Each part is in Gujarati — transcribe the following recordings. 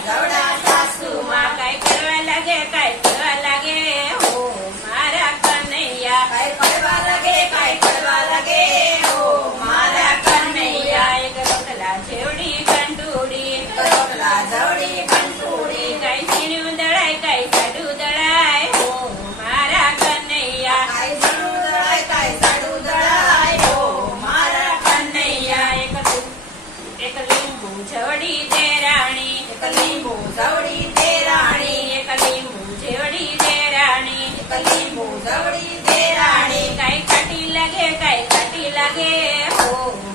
જવડા સાસુમાં કાંઈ કરવા લાગે કાંઈ કરવા લાગે હો મારા કનૈયા કાંઈ કરવા લાગે કાંઈ કરવા લાગે હો મારા કનૈયા એક રોટલા જેવડી કંટુડી રોટલા જવડી કંટુડી કાંઈ ઝીણું દળાય કાંઈ જાડું દળાય હો મારા કનૈયા કાંઈ ઝીણું દળાય કાંઈ જાડું દળાય હો મારા કનૈયા એક લીંબુ જવડી દેરાણી એક લીંબુ જવડી દેરાણી એક લીંબુ જેવડી દેરાણી એક લીંબુ જવડી દેરાણી કાંઈ ખાટી લાગે કાંઈ ખાટી લાગે હો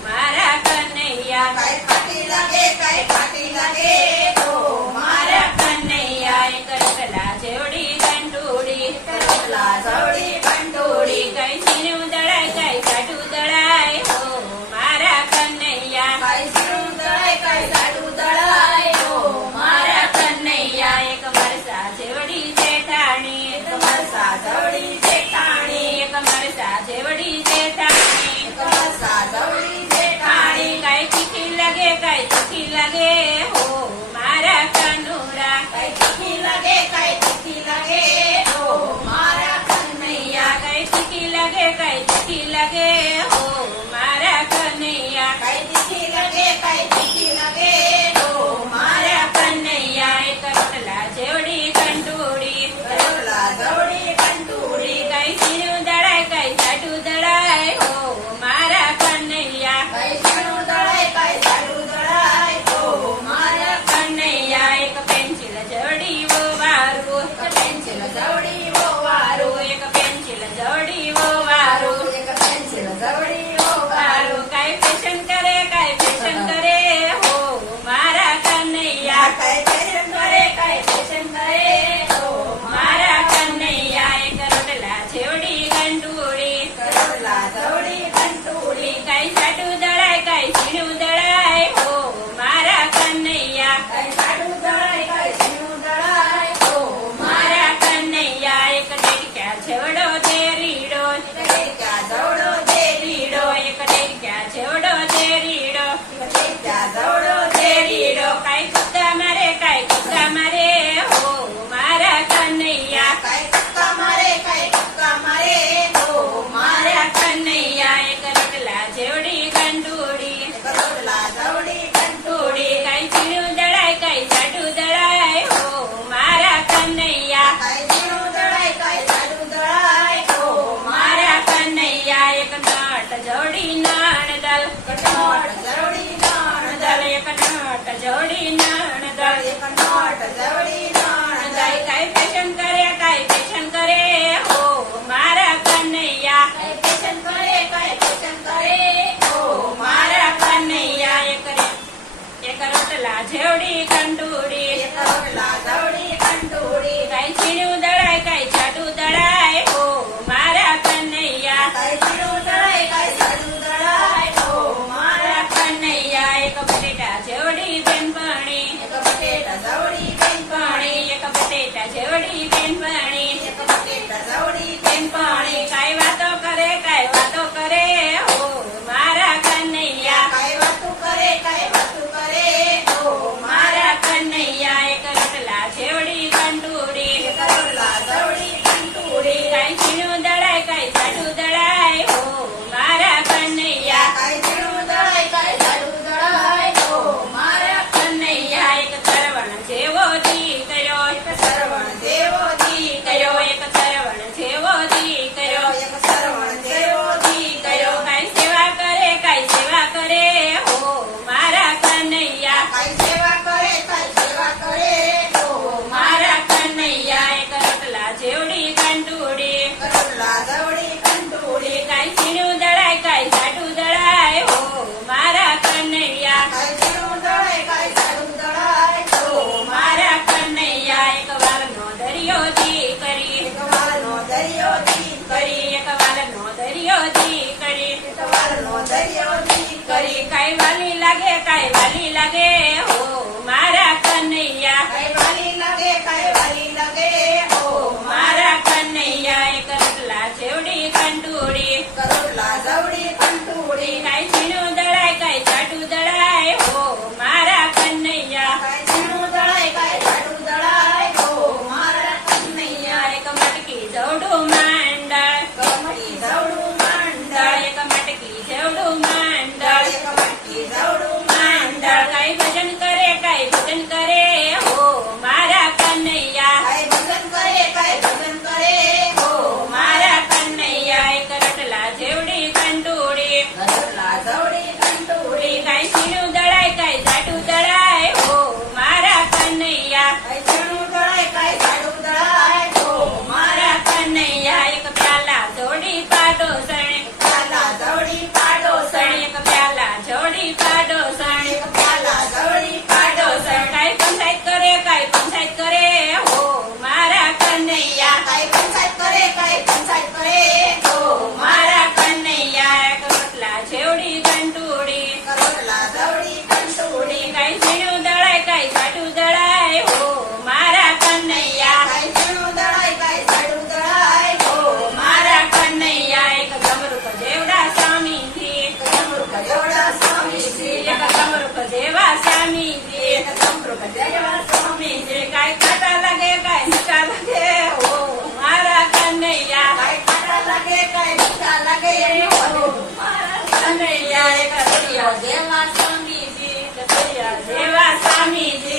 મારા કનૈયા કાંઈ ખાટી લાગે કાંઈ ખાટી લાગે હો મારા કનૈયા એક રોટલા જેવડી કંટુડી રોટલા જવડી કંટોળી કાંઈ ઝીણું દળાય કાંઈ જાડું દળાય હો મારા કનૈયા કાંઈ ઝીણું દળાય કાંઈ જાડું દળાય હો મારા કનૈયા એક મરસા જેવડી જેઠાણી એક મરસા જવડી જેઠાણી એક મરસા જેવડી જેઠાણી એક મરસા જવડી જેઠાણી કાંઈ તીખી લાગે કાંઈ તીખી લાગે હો મારા કનુરા કાંઈ તીખી લાગે કાંઈ તીખી લાગે હો મારા કનૈયા કાંઈ તીખી લાગે કાંઈ તીખી લાગે હો મારા કનૈયા કાંઈ તીખી લાગે કાંઈ તીખી લાગે હો મારા કનૈયા એક રોટલા જેવડી કંટોળી રોટલા જવડી કંટોળી કાંઈ ઝીણું દળાય કાંઈ જાડું દળાય હો મારા કનૈયા કાંઈ ઝીણું દળાય કાંઈ જાડું દળાય હો મારા કનૈયા એક પેન્સિલ જવડી વારું પેન્સિલ જવડી વવારું એક પેન્સિલ જવડી વારું એક પેન્સિલ જવડી વવારું કાંઈ ફેશન કરે કાંઈ ફેશન કરે હો મારા કનૈયા કાંઈ ફેશન કરે કાંઈ ફેશન કરે હો મારા કનૈયા એક રોટલા જેવડી કંટોળી રોટલા જવડી કંટોળી કાંઈ જાડું દળાય કાંઈ ઝીણું દળાય હો મારા કનૈયા કાંઈ જાડું દળાય કાંઈ ઝીણું દળાય હો મારા કનૈયા એક ડેડક્યા જેવડો દેરીડો ટેક્યા જવડો દેરીડો એક ડેડક્યા જેવડો દેરીડો ટેક્યા જવડો દેરીડો કાંઈ કુદા મારે કાંઈ કુદા મારે હો મારા કનૈયા કાંઈ કક્કા મારે કાંઈ કક્કા મારે હો મારા કનૈયા એક રોટલા જેવડી કંટોળી રોટલા જવડી કંટોળી કાંઈ ઝીણું દળાય કાંઈ જાડું દળાય હો મારા કનૈયા કાંઈ ઝીણું દળાય કાંઈ જાડું દળાય હો મારા કનૈયા એક નટ જવડી નાણદલ કટોટ જવડી નાણદળ એક નટ જવડી નાણદલ એક નોટ જવડી નાણદળ કાંઈ ફેશન કરે કાંઈ ફેશન કરે હો મારા કનૈયા કાંઈ ફેશન કરે કાંઈ ફેશન કરે હો મારા કનૈયા એક રોટલા જેવડી કંટોળી એક રોટલા જવડી કંટોળી કાંઈ ઝીણું દળાય કાંઈ જાડું દળાય હો મારા કનૈયા કાંઈ ઝીણું દળાય કાંઈ જાડું દળાય હો મારા કનૈયા એક બટેટા જેવડી બેનપણી એક બટેટા જવડી બેનપણી એક બટેટા જેવડી બેનપણી એક બટેટા જવડી બેનપણી કાંઈ વાતો કરે કાંઈ વાતો કરે હો મારા કનૈયા કાંઈ વાતું કરે કાંઈ વાતું કરે હો મારા કનૈયા એક રોટલા જેવડી કંટોળી એક રોટલા જવડી કંટોળી કાંઈ ઝીણું દળાય કાંઈ જાડું દળાય હો મારા કનૈયા કાંઈ ઝીણું દળાય કાંઈ જાડું દળાય હો મારા કનૈયા એક તરવણ જેવો દીકરો એક સરવણ જેવો દીકરો એક તરવણ જેવો દીકરો એક સરવણ જેવો દીકરો કાંઈ સેવા કરે કાંઈ સેવા કરે હો મારા કનૈયા કાંઈ સેવા કરે કાંઈ સેવા કરે હો મારા કનૈયા એક રોટલા જેવડી કંટોળી રોટલા જવડી કંટોળી કાંઈ ઝીણું દળાય કાંઈ જાડું દળાય હો મારા કનૈયા કાંઈ ઝીણું દળાય કાંઈ જાડું દળાય હો મારા કનૈયા એક વાલનો દરિયો દીકરી એક વાલનો દરિયો દીકરી એક વાલનો દરિયો દીકરી એક વાલનો દરિયો દીકરી કાંઈ વાલી લાગે કાંઈ વાલી લાગે હો મારા કનૈયા કાંઈ વાલી લાગે કાંઈ વાલી લાગે હો મારા કનૈયા એક રોટલા જેવડી કંટોળી રોટલા જવડી કંટોળી કાંઈ ઝીણું દળાય કાંઈ જાડું દળાય હો મારા કનૈયા કાંઈ ઝીણું દળાય પંચાયત કરે હો મારા કનૈયા કાંઈ પંચાયત કરે કાંઈ પંચાયત કરે હો મારા કનૈયા રોટલા જેવડી ઘંટુડી કરોટલા દવડી કંટુડી કાંઈ ઝીણું દળાય કાંઈ જાડું દળાય હો મારા કનૈયા કાંઈ ઝીણું દળાય કાંઈ જાડું દળાય હો મારા કનૈયા એક ગમરૂક જેવડા સ્વામીજી જમરૂખ જેવડા સ્વામીજી એક ગમરૂક જેવા સ્વામીજી એક જમરૂખ જેવા સ્વામીજી કાંઈ ખાટા લાગે કાંઈ મીઠા લાગે હો મારા કનૈયા કાંઈ ખાટા લાગે કાંઈ મીઠા લાગે હો મારા કનૈયા એક કનૈયા જેવા સ્વામીજી જેવા સ્વામીજી